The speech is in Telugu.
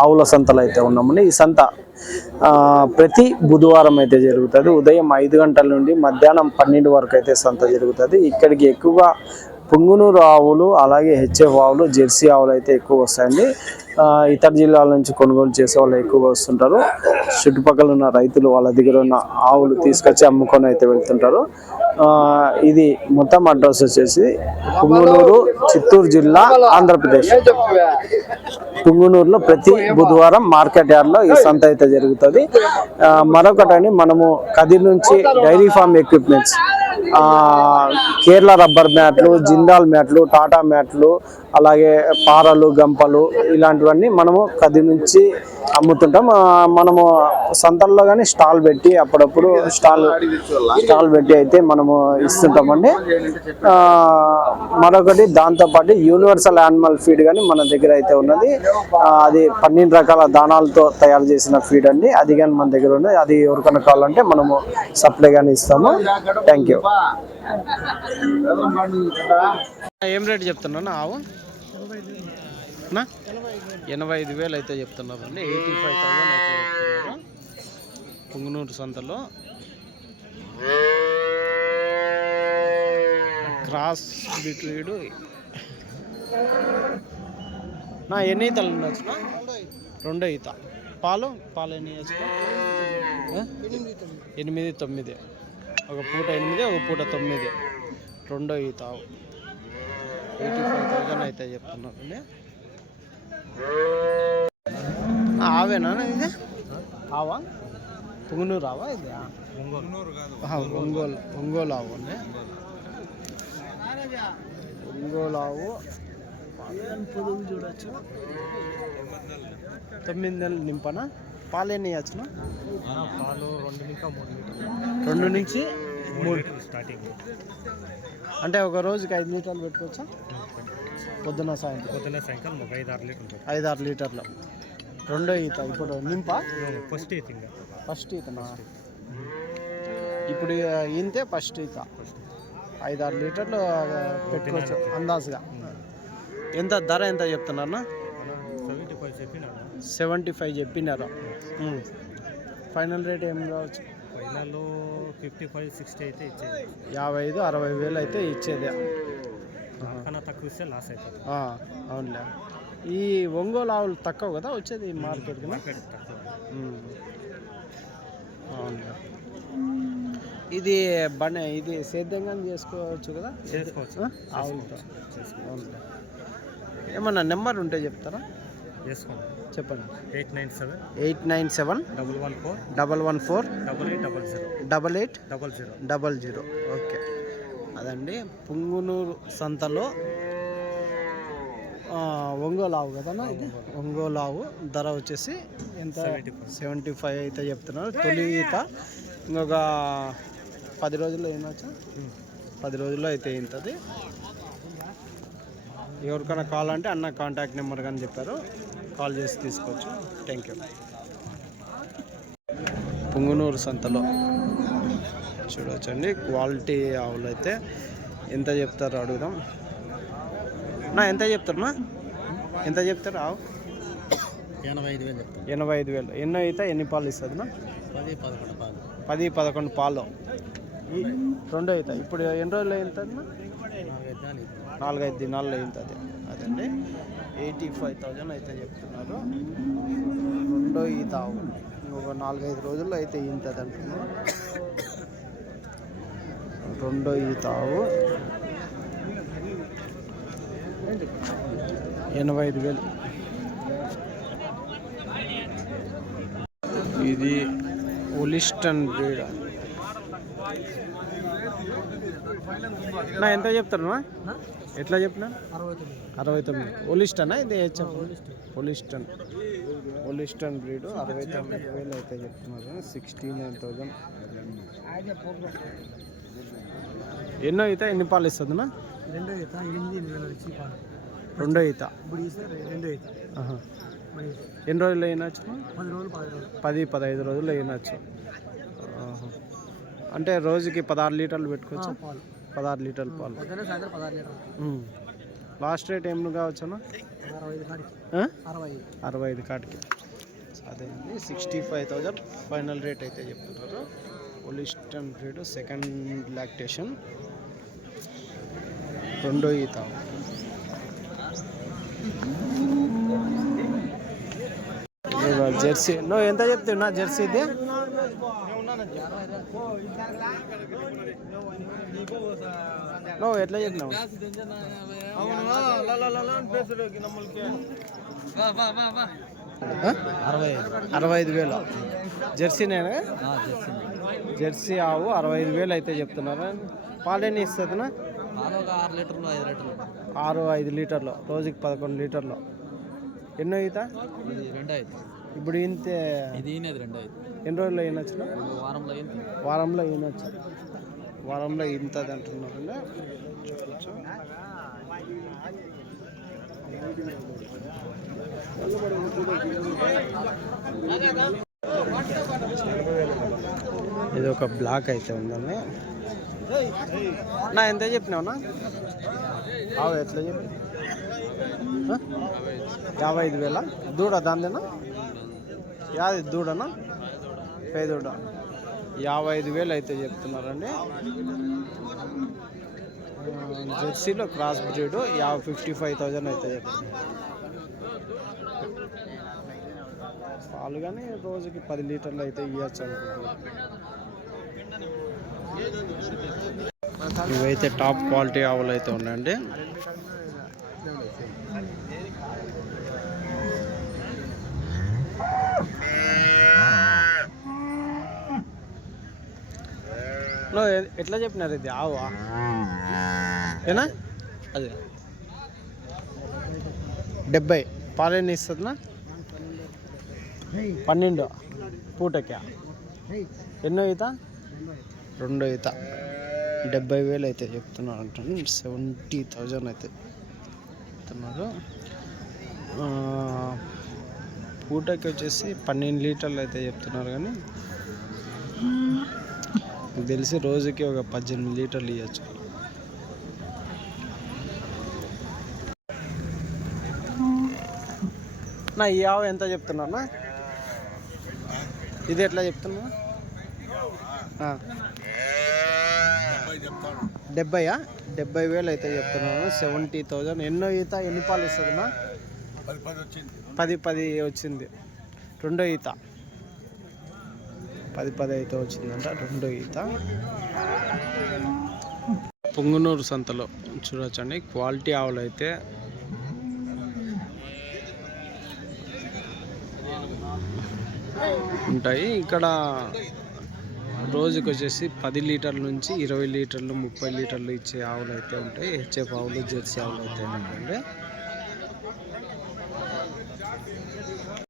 ఆవుల సంతలో అయితే ఉన్నామండి. ఈ సంత ప్రతి బుధవారం అయితే జరుగుతుంది. ఉదయం 5 గంటల నుండి మధ్యాహ్నం 12 వరకు అయితే సంత జరుగుతుంది. ఇక్కడికి ఎక్కువగా పుంగునూరు ఆవులు, అలాగే హెచ్ఎఫ్ ఆవులు, జెర్సీ ఆవులు అయితే ఎక్కువ వస్తాయండి. ఇతర జిల్లాల నుంచి కొనుగోలు చేసే వాళ్ళు ఎక్కువగా వస్తుంటారు. చుట్టుపక్కల ఉన్న రైతులు వాళ్ళ దగ్గర ఉన్న ఆవులు తీసుకొచ్చి అమ్ముకొని అయితే వెళ్తుంటారు. ఇది మొత్తం అడ్రస్ వచ్చేసి పుంగునూరు, చిత్తూరు జిల్లా, ఆంధ్రప్రదేశ్. పుంగునూరులో ప్రతి బుధవారం మార్కెట్ యార్డ్లో ఈ సంత అయితే జరుగుతుంది. మరొకటని మనము కదిర్ నుంచి dairy farm equipments, Kerala rubber మ్యాట్లు, జిందాల్ మ్యాట్లు, టాటా మ్యాట్లు, అలాగే పారలు, గంపలు ఇలాంటివన్నీ మనము కదిర్ నుంచి అమ్ముతుంటాం. మనము సంతల్లో కానీ స్టాల్ పెట్టి అప్పుడప్పుడు స్టాల్ పెట్టి అయితే మనము ఇస్తుంటామండి. మరొకటి దాంతోపాటు యూనివర్సల్ యానిమల్ ఫీడ్ కానీ మన దగ్గర అయితే ఉన్నది. అది 12 రకాల దానాలతో తయారు చేసిన ఫీడ్ అండి. అది కానీ మన దగ్గర ఉన్నది. అది ఎవరికైనా కావాలంటే మనము సప్లై కానీ ఇస్తాము. Thank you. ఏం రేట్ చెప్తున్నాను ఆవు? 85,000 అయితే చెప్తున్నారు అండి. 85,000 అయితే చెప్తున్నారు పుంగునూరు సంతలో. క్రాస్ బిట్రీడు ఎన్ని ఈతలు ఉండొచ్చు? 2 ఈత. పాలు ఎన్ని వేసుకో? 8, 9. ఒక పూట 8, ఒక పూట 9. 2 ఈత. 85,000 అయితే చెప్తున్నారు అండి. ఆవేనా ఇది? ఆవా? పుంగునూరు ఆవా ఇది? ఒంగోలు ఆవు అండి. ఒంగోలు ఆవు పొదుగు చూడొచ్చు. 9 నెలలు నింపనా? పాలు ఎన్ని ఇవ్వచ్చునా? పాలు 2 నుంచి 3 స్టార్టింగ్. అంటే ఒక రోజుకి 5 లీటర్లు పెట్టుకోవచ్చా? పొద్దున సాయంత్రం 5-6 లీటర్లు. 2 ఈత. ఇప్పుడు నింపా? ఫస్ట్ ఈతనా? ఇప్పుడు ఈంతే ఫస్ట్ ఈత. 5-6 లీటర్లు పెట్టుకోవచ్చు అందాజుగా. ఎంత ధర ఎంత చెప్తున్నారన్నా? 75 చెప్పినారు. ఫైనల్ రేట్ ఏం కావచ్చు? 55-60 అయితే ఇచ్చేది. 55-60 వేలు అయితే ఇచ్చేది. తక్కువ ఇస్తే లాస్ అవుతుంది. అవునులే. ఈ ఒంగోలు ఆవులు తక్కువ కదా వచ్చేది మార్కెట్కి? అవునులే. ఇది ఇది సేద్యంగా చేసుకోవచ్చు కదా? చేసుకోవచ్చు ఆవులతో. అవునులే. ఏమన్నా నెంబర్ ఉంటే చెప్తారా? చేసుకోండి, చెప్పండి. 897 114 8800. ఓకే. అదండి పుంగునూరు సంతలో ఒంగోలు ఆవు కదన్నా ఇది? ఒంగోలు ఆవు ధర వచ్చేసి ఎంత? 75 అయితే చెప్తున్నారు. తొలి ఈత. ఇంకొక 10 రోజుల్లో ఏమొచ్చా? 10 రోజుల్లో అయితే ఇంతది. ఎవరికైనా కావాలంటే అన్న కాంటాక్ట్ నెంబర్ కానీ చెప్పారు, కాల్ చేసి తీసుకోవచ్చు. Thank you. పుంగునూరు సంతలో చూడవచ్చండి క్వాలిటీ ఆవులు అయితే. ఎంత చెప్తారో అడుగుదాం. ఎంత చెప్తారు? ఎంత చెప్తారు ఆవు? 85,000. 85,000. ఎన్నో అయితే ఎన్ని పాలు ఇస్తుంది? 10-11 పాలు. 2 అవుతాయి. ఇప్పుడు ఎన్ని రోజులు అవుతుంది? 4-5 దినాల్లో అవుతుంది. అదండి 85,000 అయితే చెప్తున్నారు. 2 ఈత ఆవు. ఇంకొక 4-5 రోజుల్లో అయితే ఇంతది అంటున్నారు. 2 ఈత ఆవు 85,000. ఇది ఒలిస్టన్ బ్రీడ్. ఎంత చెప్తారు? ఎట్లా చెప్పినా? 69. ఒలిస్టనా ఇది? ఒలిస్టన్ బ్రీడ్ 69,000 అయితే చెప్తున్నారు. 69,000. ఎన్నో ఈత ఎన్ని పాలు ఇస్తుందినా? 2 ఈత 8 వచ్చి పాలు. 2 ఈత. ఎన్ని రోజులు అయినచ్చు? 10-15 రోజులు అయినచ్చు. అంటే రోజుకి 16 లీటర్లు పెట్టుకోవచ్చు. 16 లీటర్ల పాలు. లాస్ట్ రేట్ ఏమి కావచ్చునా? 65 కాడికి 65 కాడికి. అదే అండి 65,000 ఫైనల్ రేట్ అయితే చెప్తున్నారు. హోలిస్టన్ బ్రీడ్, సెకండ్ లాక్టేషన్, రెండో ఈత. జెర్సీ నువ్వు ఎంత చెప్తున్నా జెర్సీది? నువ్వు ఎట్లా చెప్పినావు? 65,000 జెర్సీనేనా? జెర్సీ ఆవు 65,000 అయితే చెప్తున్నారు. పాలెన్ని ఇస్తుందినా? 6-5 లీటర్లు, రోజుకి 11 లీటర్లు. ఎన్నో ఈత? ఇప్పుడు ఇంతే. ఎన్ని రోజుల్లో ఈనొచ్చు? వారంలో ఈనొచ్చు. వారంలో ఇంతది అంటున్నారండి. చూడొచ్చు. ఇది ఒక బ్లాక్ అయితే ఉందండి. నా ఎంత చెప్పినావునా? ఆవు ఎట్లా చెప్పి? 55,000. దూడ దాందేనా? యాది దూడనా? పేదూడ. 55,000 అయితే చెప్తున్నారండి. జెర్సీలో క్రాస్ బ్రీడ్ 55,000 అయితే చెప్తున్నారు. పాలు కానీ రోజుకి 10 లీటర్లు అయితే ఇవ్వచ్చు అనుకుంటున్నారు. ఇవైతే టాప్ క్వాలిటీ ఆవులు అయితే ఉన్నాయండి. ఎట్లా చెప్పినారు ఇది ఆవు? ఏనా అది 70. పాలెన్ని ఇస్తుందినా? 12 పూటకి. ఎన్నో ఈత? రెండో ఈత. 70,000 అయితే చెప్తున్నారు అంటే 70,000 అయితే చెప్తున్నారు. పూటకి వచ్చేసి 12 లీటర్లు అయితే చెప్తున్నారు. కానీ నాకు తెలిసి రోజుకి ఒక 18 లీటర్లు ఇవ్వచ్చు. నా ఈ ఆవు ఎంత చెప్తున్నా? ఇది ఎట్లా చెప్తున్నా? 70,000 అయితే చెప్తున్నాను. 70,000. ఎన్నో ఈత? ఎన్ని పాలు ఇస్తుందా? 10 వచ్చింది. రెండో ఈత 10 అయితే వచ్చిందంట. రెండో ఈత. పొంగునూరు సంతలో చూడొచ్చండి క్వాలిటీ ఆవులు అయితే ఉంటాయి. ఇక్కడ రోజుకి వచ్చేసి 10 లీటర్ల నుంచి 20 లీటర్లు, 30 లీటర్లు ఇచ్చే ఆవులు అయితే ఉంటాయి. హెచ్ఎఫ్ ఆవులు, జెర్సీ ఆవులు అయితే ఉంటాయండి.